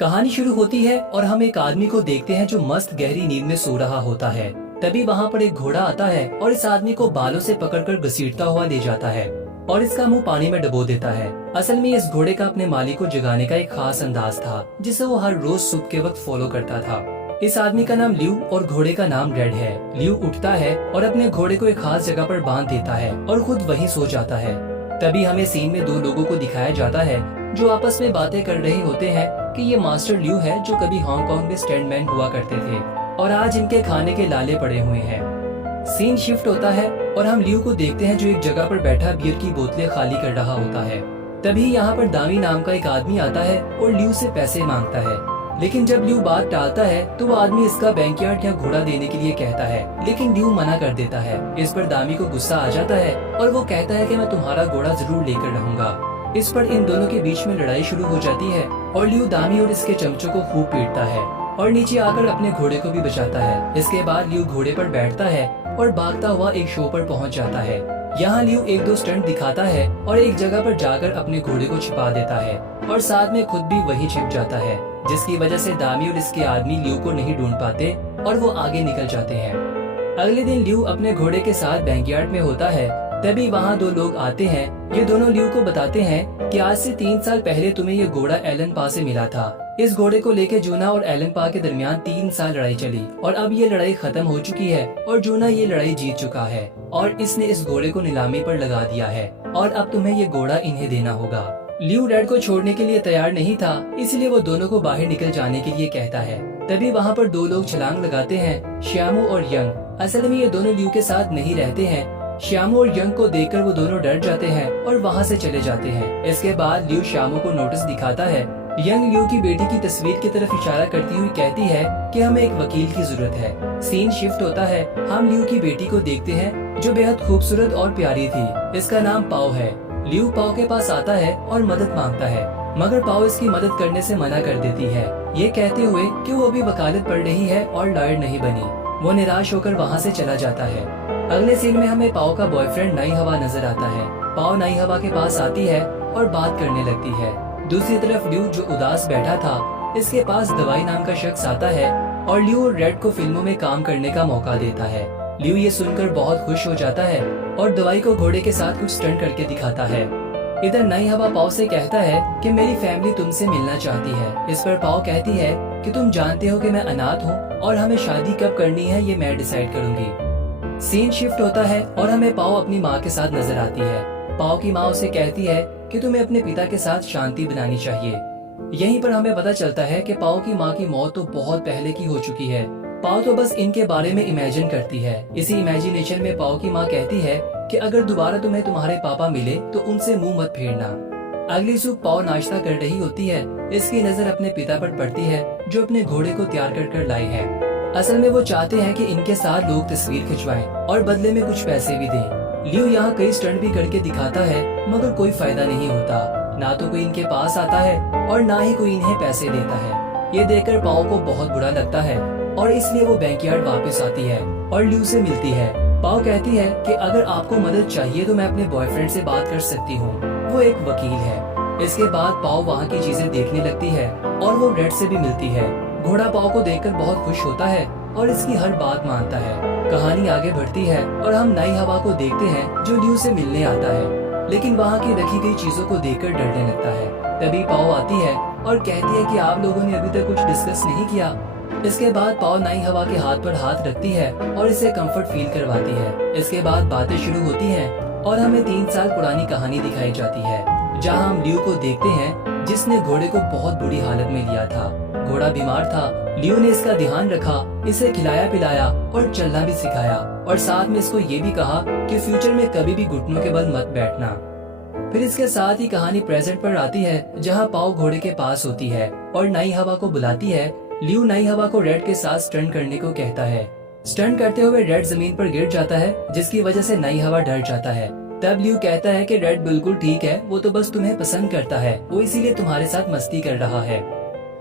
कहानी शुरू होती है और हम एक आदमी को देखते हैं जो मस्त गहरी नींद में सो रहा होता है। तभी वहाँ पर एक घोड़ा आता है और इस आदमी को बालों से पकड़कर घसीटता हुआ ले जाता है और इसका मुंह पानी में डुबो देता है। असल में इस घोड़े का अपने मालिक को जगाने का एक खास अंदाज था जिसे वो हर रोज सुबह के वक्त फॉलो करता था। इस आदमी का नाम ल्यू और घोड़े का नाम रेड है। ल्यू उठता है और अपने घोड़े को एक खास जगह पर बांध देता है और खुद वहीं सो जाता है। तभी हमें सीन में दो लोगों को दिखाया जाता है जो आपस में बातें कर रहे होते हैं कि ये मास्टर ल्यू है जो कभी हांगकांग में स्टैंडमैन हुआ करते थे और आज इनके खाने के लाले पड़े हुए हैं। सीन शिफ्ट होता है और हम ल्यू को देखते हैं जो एक जगह पर बैठा बियर की बोतलें खाली कर रहा होता है। तभी यहाँ पर दामी नाम का एक आदमी आता है और ल्यू से पैसे मांगता है, लेकिन जब ल्यू बात टालता है तो वो आदमी इसका बैंकयार्ड या घोड़ा देने के लिए कहता है, लेकिन ल्यू मना कर देता है। इस पर दामी को गुस्सा आ जाता है और वो कहता है कि मैं तुम्हारा घोड़ा जरूर लेकर रहूंगा। इस पर इन दोनों के बीच में लड़ाई शुरू हो जाती है और ल्यू दामी और इसके चमचों को खूब पीटता है और नीचे आकर अपने घोड़े को भी बचाता है। इसके बाद ल्यू घोड़े पर बैठता है और भागता हुआ एक शो पर पहुंच जाता है। यहाँ ल्यू एक दो स्टंट दिखाता है और एक जगह पर जाकर अपने घोड़े को छिपा देता है और साथ में खुद भी वहीं छिप जाता है, जिसकी वजह से दामी और इसके आदमी ल्यू को नहीं ढूंढ पाते और वो आगे निकल जाते हैं। अगले दिन ल्यू अपने घोड़े के साथ बैंकयार्ड में होता है। तभी वहाँ दो लोग आते हैं। ये दोनों ल्यू को बताते हैं कि आज से 3 साल पहले तुम्हें ये घोड़ा एलन पा से मिला था। इस घोड़े को लेकर जूना और एलन पा के दरमियान 3 साल लड़ाई चली और अब ये लड़ाई खत्म हो चुकी है और जूना ये लड़ाई जीत चुका है और इसने इस घोड़े को नीलामी पर लगा दिया है और अब तुम्हें ये घोड़ा इन्हें देना होगा। ल्यू रेड को छोड़ने के लिए तैयार नहीं था, इसलिए वो दोनों को बाहर निकल जाने के लिए कहता है। तभी वहाँ पर दो लोग छलांग लगाते हैं, श्यामू और यंग। असल में ये दोनों ल्यू के साथ नहीं रहते हैं। श्यामू और यंग को देखकर वो दोनों डर जाते हैं और वहाँ से चले जाते हैं। इसके बाद ल्यू श्यामू को नोटिस दिखाता है। यंग ल्यू की बेटी की तस्वीर की तरफ इशारा करती हुई कहती है कि हमें एक वकील की जरूरत है। सीन शिफ्ट होता है। हम ल्यू की बेटी को देखते हैं जो बेहद खूबसूरत और प्यारी थी। इसका नाम पाओ है। ल्यू पाओ के पास आता है और मदद मांगता है, मगर पाओ इसकी मदद करने से मना कर देती है, ये कहते हुए कि वो अभी वकालत पढ़ रही है और लॉयर नहीं बनी। वो निराश होकर वहाँ से चला जाता है। अगले सीन में हमें पाओ का बॉयफ्रेंड नई हवा नजर आता है। पाओ नई हवा के पास आती है और बात करने लगती है। दूसरी तरफ ल्यू जो उदास बैठा था, इसके पास दवाई नाम का शख्स आता है और ल्यू और रेड को फिल्मों में काम करने का मौका देता है। ल्यू ये सुनकर बहुत खुश हो जाता है और दवाई को घोड़े के साथ कुछ स्टंट करके दिखाता है। इधर नई हवा पाओ से कहता है कि मेरी फैमिली तुमसे मिलना चाहती है। इस पर पाओ कहती है कि तुम जानते हो कि मैं अनाथ हूँ और हमें शादी कब करनी है ये मैं डिसाइड करूंगी। सीन शिफ्ट होता है और हमें पाओ अपनी माँ के साथ नजर आती है। पाओ की माँ उसे कहती है कि तुम्हें अपने पिता के साथ शांति बनानी चाहिए। यहीं पर हमें पता चलता है कि पाओ की माँ की मौत तो बहुत पहले की हो चुकी है। पाओ तो बस इनके बारे में इमेजिन करती है। इसी इमेजिनेशन में पाओ की माँ कहती है कि अगर दोबारा तुम्हें तुम्हारे पापा मिले तो उनसे मुंह मत फेरना। अगली सुबह पाओ नाश्ता कर रही होती है। इसकी नजर अपने पिता पर पड़ती है जो अपने घोड़े को तैयार कर लाए हैं। असल में वो चाहते हैं कि इनके साथ लोग तस्वीर खिंचवाएं और बदले में कुछ पैसे भी दें। ल्यू यहाँ कई स्टंट भी करके दिखाता है, मगर कोई फायदा नहीं होता। ना तो कोई इनके पास आता है और ना ही कोई इन्हें पैसे देता है। ये देखकर पाओ को बहुत बुरा लगता है और इसलिए वो बैंकयार्ड वापस आती है और ल्यू से मिलती है। पाओ कहती है कि अगर आपको मदद चाहिए तो मैं अपने बॉयफ्रेंड से बात कर सकती हूँ, वो एक वकील है। इसके बाद पाओ वहाँ की चीजें देखने लगती है और वो रेड से भी मिलती है। घोड़ा पाओ को देखकर बहुत खुश होता है और इसकी हर बात मानता है। कहानी आगे बढ़ती है और हम नई हवा को देखते हैं जो ल्यू से मिलने आता है, लेकिन वहाँ की रखी गई चीजों को देखकर डरने लगता है। तभी पाओ आती है और कहती है कि आप लोगों ने अभी तक कुछ डिस्कस नहीं किया। इसके बाद पाओ नई हवा के हाथ पर हाथ रखती है और इसे कंफर्ट फील करवाती है। इसके बाद बातें शुरू होती हैं और हमें 3 साल पुरानी कहानी दिखाई जाती है, जहाँ हम ल्यू को देखते हैं जिसने घोड़े को बहुत बुरी हालत में लिया था। घोड़ा बीमार था। ल्यू ने इसका ध्यान रखा, इसे खिलाया पिलाया और चलना भी सिखाया और साथ में इसको ये भी कहा कि फ्यूचर में कभी भी घुटनों के बल मत बैठना। फिर इसके साथ ही कहानी प्रेजेंट पर आती है, जहाँ पाओ घोड़े के पास होती है और नई हवा को बुलाती है। ल्यू नई हवा को रेड के साथ स्टंट करने को कहता है। स्टंट करते हुए रेड जमीन पर गिर जाता है, जिसकी वजह से नई हवा डर जाता है। तब ल्यू कहता है कि रेड बिल्कुल ठीक है, वो तो बस तुम्हें पसंद करता है, वो इसीलिए तुम्हारे साथ मस्ती कर रहा है।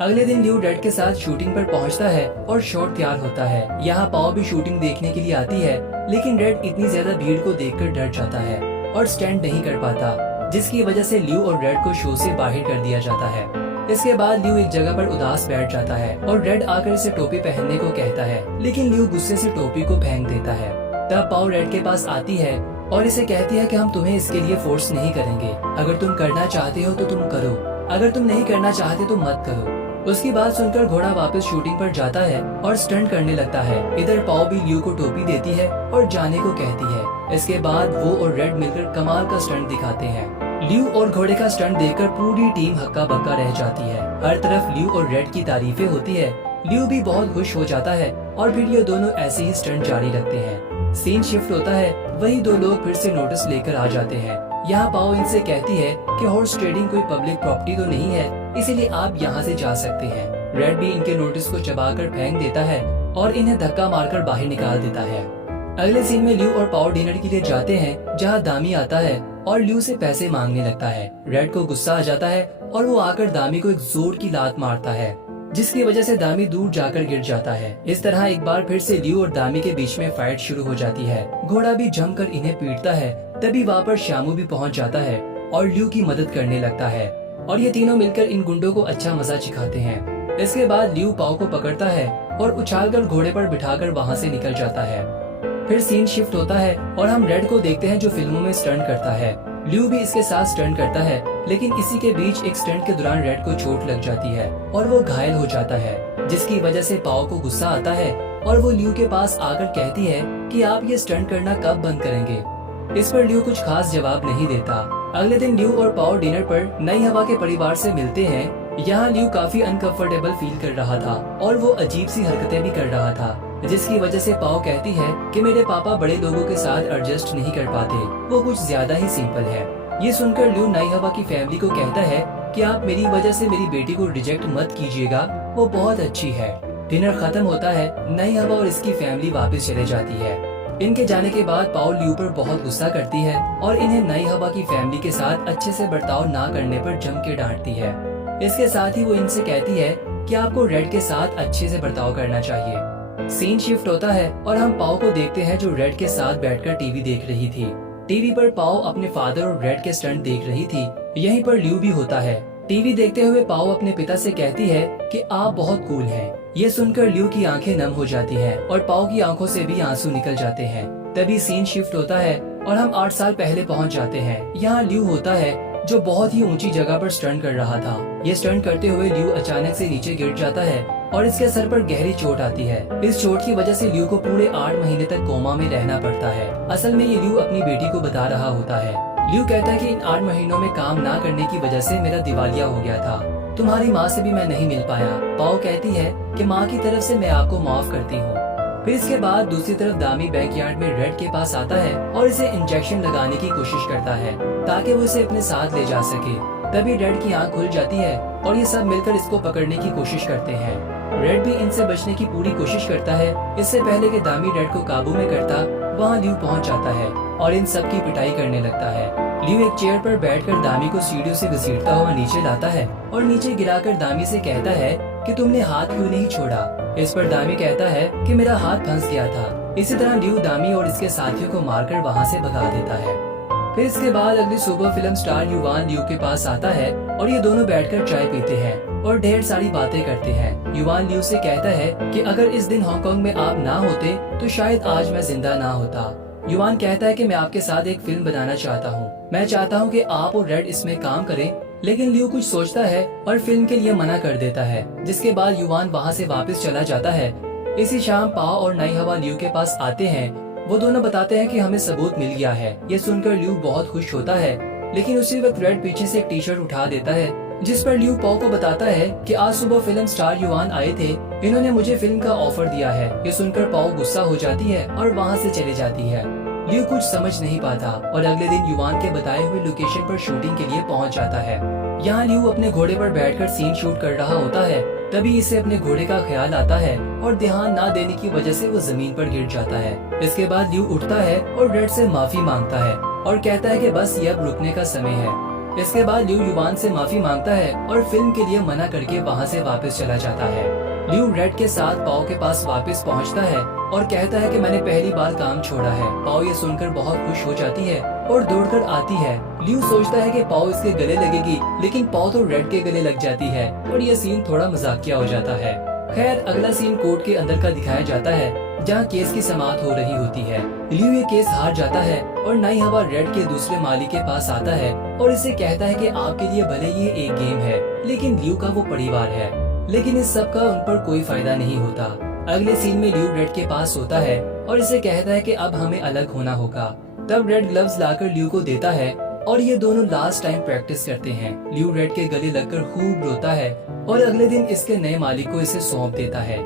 अगले दिन ल्यू रेड के साथ शूटिंग पर पहुंचता है और शॉट तैयार होता है। यहाँ पाओ भी शूटिंग देखने के लिए आती है, लेकिन रेड इतनी ज्यादा भीड़ को देखकर डर जाता है और स्टैंड नहीं कर पाता, जिसकी वजह से ल्यू और रेड को शो से बाहर कर दिया जाता है। इसके बाद ल्यू एक जगह पर उदास बैठ जाता है और रेड आकर इसे टोपी पहनने को कहता है, लेकिन ल्यू गुस्से से टोपी को फेंक देता है। तब पाओ रेड के पास आती है और इसे कहती है कि हम तुम्हें इसके लिए फोर्स नहीं करेंगे। अगर तुम करना चाहते हो तो तुम करो, अगर तुम नहीं करना चाहते तो मत करो। उसकी बात सुनकर घोड़ा वापस शूटिंग पर जाता है और स्टंट करने लगता है। इधर पाओ भी ल्यू को टोपी देती है और जाने को कहती है। इसके बाद वो और रेड मिलकर कमाल का स्टंट दिखाते हैं। ल्यू और घोड़े का स्टंट देखकर पूरी टीम हक्का बक्का रह जाती है। हर तरफ ल्यू और रेड की तारीफें होती है। ल्यू भी बहुत खुश हो जाता है और फिर ये दोनों ऐसे ही स्टंट जारी रखते हैं। सीन शिफ्ट होता है, वही दो लोग फिर से नोटिस लेकर आ जाते हैं। यहाँ पाओ इनसे कहती है कि हॉर्स ट्रेडिंग कोई पब्लिक प्रॉपर्टी तो नहीं है, इसीलिए आप यहाँ से जा सकते हैं। रेड भी इनके नोटिस को चबाकर फेंक देता है और इन्हें धक्का मारकर बाहर निकाल देता है। अगले सीन में ल्यू और पाओ डिनर के लिए जाते हैं, जहाँ दामी आता है और ल्यू से पैसे मांगने लगता है। रेड को गुस्सा आ जाता है और वो आकर दामी को एक जोर की लात मारता है, जिसकी वजह से दामी दूर जाकर गिर जाता है। इस तरह एक बार फिर से ल्यू और दामी के बीच में फाइट शुरू हो जाती है। घोड़ा भी जमकर इन्हें पीटता है। तभी वहाँ पर श्यामू भी पहुँच जाता है और ल्यू की मदद करने लगता है और ये तीनों मिलकर इन गुंडों को अच्छा मजा सिखाते हैं। इसके बाद ल्यू पाओ को पकड़ता है और उछालकर घोड़े पर बिठाकर वहाँ से निकल जाता है। फिर सीन शिफ्ट होता है और हम रेड को देखते हैं जो फिल्मों में स्टंट करता है। ल्यू भी इसके साथ स्टंट करता है, लेकिन इसी के बीच एक स्टंट के दौरान रेड को चोट लग जाती है और वो घायल हो जाता है, जिसकी वजह से पाओ को गुस्सा आता है और वो ल्यू के पास आकर कहती है कि आप ये स्टंट करना कब बंद करेंगे। इस पर ल्यू कुछ खास जवाब नहीं देता। अगले दिन ल्यू और पाओ डिनर पर नई हवा के परिवार से मिलते हैं। यहाँ ल्यू काफी अनकंफर्टेबल फील कर रहा था और वो अजीब सी हरकतें भी कर रहा था, जिसकी वजह से पाओ कहती है कि मेरे पापा बड़े लोगों के साथ एडजस्ट नहीं कर पाते, वो कुछ ज्यादा ही सिंपल है। ये सुनकर ल्यू नई हवा की फैमिली को कहता है कि आप मेरी वजह से मेरी बेटी को रिजेक्ट मत कीजिएगा, वो बहुत अच्छी है। डिनर खत्म होता है, नई हवा और इसकी फैमिली वापस चले जाती है। इनके जाने के बाद पाओ ल्यू पर बहुत गुस्सा करती है और इन्हें नई हवा की फैमिली के साथ अच्छे से बर्ताव ना करने पर जम के डांटती है। इसके साथ ही वो इनसे कहती है कि आपको रेड के साथ अच्छे से बर्ताव करना चाहिए। सीन शिफ्ट होता है और हम पाओ को देखते हैं जो रेड के साथ बैठकर टीवी देख रही थी। टीवी पर पाओ अपने फादर और रेड के स्टंट देख रही थी। यहीं पर ल्यू भी होता है। टीवी देखते हुए पाओ अपने पिता से कहती है कि आप बहुत कूल हैं। ये सुनकर ल्यू की आंखें नम हो जाती हैं और पाओ की आंखों से भी आंसू निकल जाते हैं। तभी सीन शिफ्ट होता है और हम 8 साल पहले पहुंच जाते हैं। यहाँ ल्यू होता है जो बहुत ही ऊंची जगह पर स्टंट कर रहा था। ये स्टंट करते हुए ल्यू अचानक से नीचे गिर जाता है और इसके सर पर गहरी चोट आती है। इस चोट की वजह से ल्यू को पूरे 8 महीने तक कोमा में रहना पड़ता है। असल में ये ल्यू अपनी बेटी को बता रहा होता है। ल्यू कहता है कि इन 8 महीनों में काम ना करने की वजह से मेरा दिवालिया हो गया था। तुम्हारी माँ से भी मैं नहीं मिल पाया। पाओ कहती है कि माँ की तरफ से मैं आपको माफ करती हूँ। फिर इसके बाद दूसरी तरफ दामी बैकयार्ड में रेड के पास आता है और इसे इंजेक्शन लगाने की कोशिश करता है ताकि वो इसे अपने साथ ले जा सके। तभी रेड की आंख खुल जाती है और ये सब मिलकर इसको पकड़ने की कोशिश करते हैं। रेड भी इनसे बचने की पूरी कोशिश करता है। इससे पहले कि दामी रेड को काबू में करता, वहाँ ल्यू पहुँच जाता है और इन सब की पिटाई करने लगता है। ल्यू एक चेयर पर बैठकर दामी को सीढ़ियों से घसीटता हुआ नीचे लाता है और नीचे गिराकर दामी से कहता है कि तुमने हाथ क्यों नहीं छोड़ा। इस पर दामी कहता है कि मेरा हाथ फंस गया था। इसी तरह ल्यू दामी और इसके साथियों को मारकर वहाँ से भगा देता है। फिर इसके बाद अगली सुबह फिल्म स्टार युवान ल्यू के पास आता है और ये दोनों बैठकर चाय पीते हैं और ढेर सारी बातें करते हैं। युवान ल्यू से कहता है कि अगर इस दिन हांगकांग में आप ना होते तो शायद आज मैं जिंदा ना होता। युवान कहता है कि मैं आपके साथ एक फिल्म बनाना चाहता हूँ। मैं चाहता हूँ कि आप और रेड इसमें काम करें, लेकिन ल्यू कुछ सोचता है और फिल्म के लिए मना कर देता है, जिसके बाद युवान वहाँ से वापस चला जाता है। इसी शाम पाओ और नई हवा ल्यू के पास आते हैं। वो दोनों बताते हैं कि हमें सबूत मिल गया है। ये सुनकर ल्यू बहुत खुश होता है, लेकिन उसी वक्त रेड पीछे से एक टी शर्ट उठा देता है, जिस पर ल्यू पाओ को बताता है कि आज सुबह फिल्म स्टार युवान आए थे, इन्होंने मुझे फिल्म का ऑफर दिया है। ये सुनकर पाओ गुस्सा हो जाती है और वहाँ से चले जाती है। ल्यू कुछ समझ नहीं पाता और अगले दिन युवान के बताए हुए लोकेशन पर शूटिंग के लिए पहुंच जाता है। यहाँ ल्यू अपने घोड़े पर बैठकर सीन शूट कर रहा होता है। तभी इसे अपने घोड़े का ख्याल आता है और ध्यान ना देने की वजह से वो जमीन पर गिर जाता है। इसके बाद ल्यू उठता है और रेड से माफी मांगता है और कहता है कि बस ये अब रुकने का समय है। इसके बाद ल्यू युवान से माफी मांगता है और फिल्म के लिए मना करके वहाँ से वापस चला जाता है। ल्यू रेड के साथ पाओ के पास वापस पहुँचता है और कहता है कि मैंने पहली बार काम छोड़ा है। पाओ ये सुनकर बहुत खुश हो जाती है और दौड़कर आती है। ल्यू सोचता है कि पाओ इसके गले लगेगी, लेकिन पाओ तो रेड के गले लग जाती है और ये सीन थोड़ा मजाकिया हो जाता है। खैर अगला सीन कोर्ट के अंदर का दिखाया जाता है, जहाँ केस की समाअत हो रही होती है। ल्यू ये केस हार जाता है और नाई हवा रेड के दूसरे मालिक के पास आता है और इसे कहता है कि आपके लिए भले ये एक गेम है, लेकिन ल्यू का वो परिवार है। लेकिन इस सब का उन पर कोई फायदा नहीं होता। अगले सीन में ल्यू रेड के पास होता है और इसे कहता है कि अब हमें अलग होना होगा। तब रेड ग्लव्स लाकर ल्यू को देता है और ये दोनों लास्ट टाइम प्रैक्टिस करते हैं। ल्यू रेड के गले लगकर खूब रोता है और अगले दिन इसके नए मालिक को इसे सौंप देता है।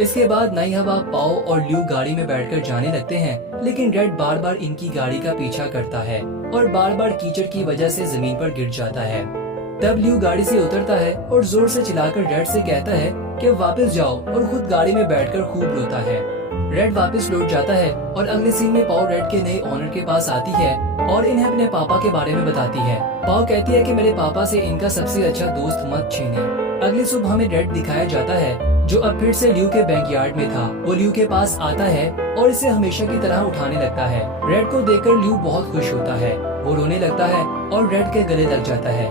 इसके बाद नाई हवा, पाओ और ल्यू गाड़ी में बैठकर जाने लगते हैं, लेकिन रेड बार बार इनकी गाड़ी का पीछा करता है और बार बार कीचड़ की वजह से जमीन पर गिर जाता है। तब ल्यू गाड़ी से उतरता है और जोर से चिल्लाकर रेड से कहता है कि वापस जाओ और खुद गाड़ी में बैठकर खूब रोता है। रेड वापस लौट जाता है और अगले सीन में पाओ रेड के नए ओनर के पास आती है और इन्हें अपने पापा के बारे में बताती है। पाओ कहती है कि मेरे पापा से इनका सबसे अच्छा दोस्त मत छीने। अगली सुबह हमें रेड दिखाया जाता है, जो अब फिर से ल्यू के बैकयार्ड में था। वो ल्यू के पास आता है और इसे हमेशा की तरह उठाने लगता है। रेड को देखकर ल्यू बहुत खुश होता है, वो रोने लगता है और रेड के गले लग जाता है।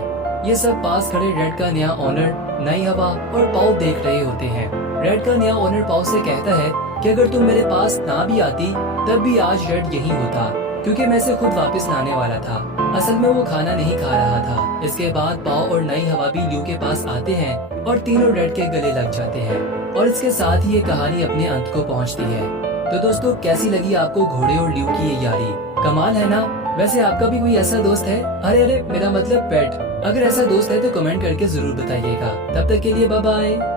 ये सब पास खड़े रेड का नया ओनर, नाई हवा और पाओ देख रहे होते हैं। रेड का नया ओनर पाओ से कहता है कि अगर तुम मेरे पास ना भी आती तब भी आज रेड यही होता, क्योंकि मैं इसे खुद वापस लाने वाला था। असल में वो खाना नहीं खा रहा था। इसके बाद पाओ और नई हवा भी ल्यू के पास आते हैं और तीनों रेड के गले लग जाते हैं और इसके साथ ही ये कहानी अपने अंत को पहुंचती है। तो दोस्तों, कैसी लगी आपको घोड़े और ल्यू की ये यारी? कमाल है ना? वैसे आपका भी कोई ऐसा दोस्त है? अरे मेरा मतलब पेट। अगर ऐसा दोस्त है तो कमेंट करके जरूर बताइएगा। तब तक के लिए बाय बाय।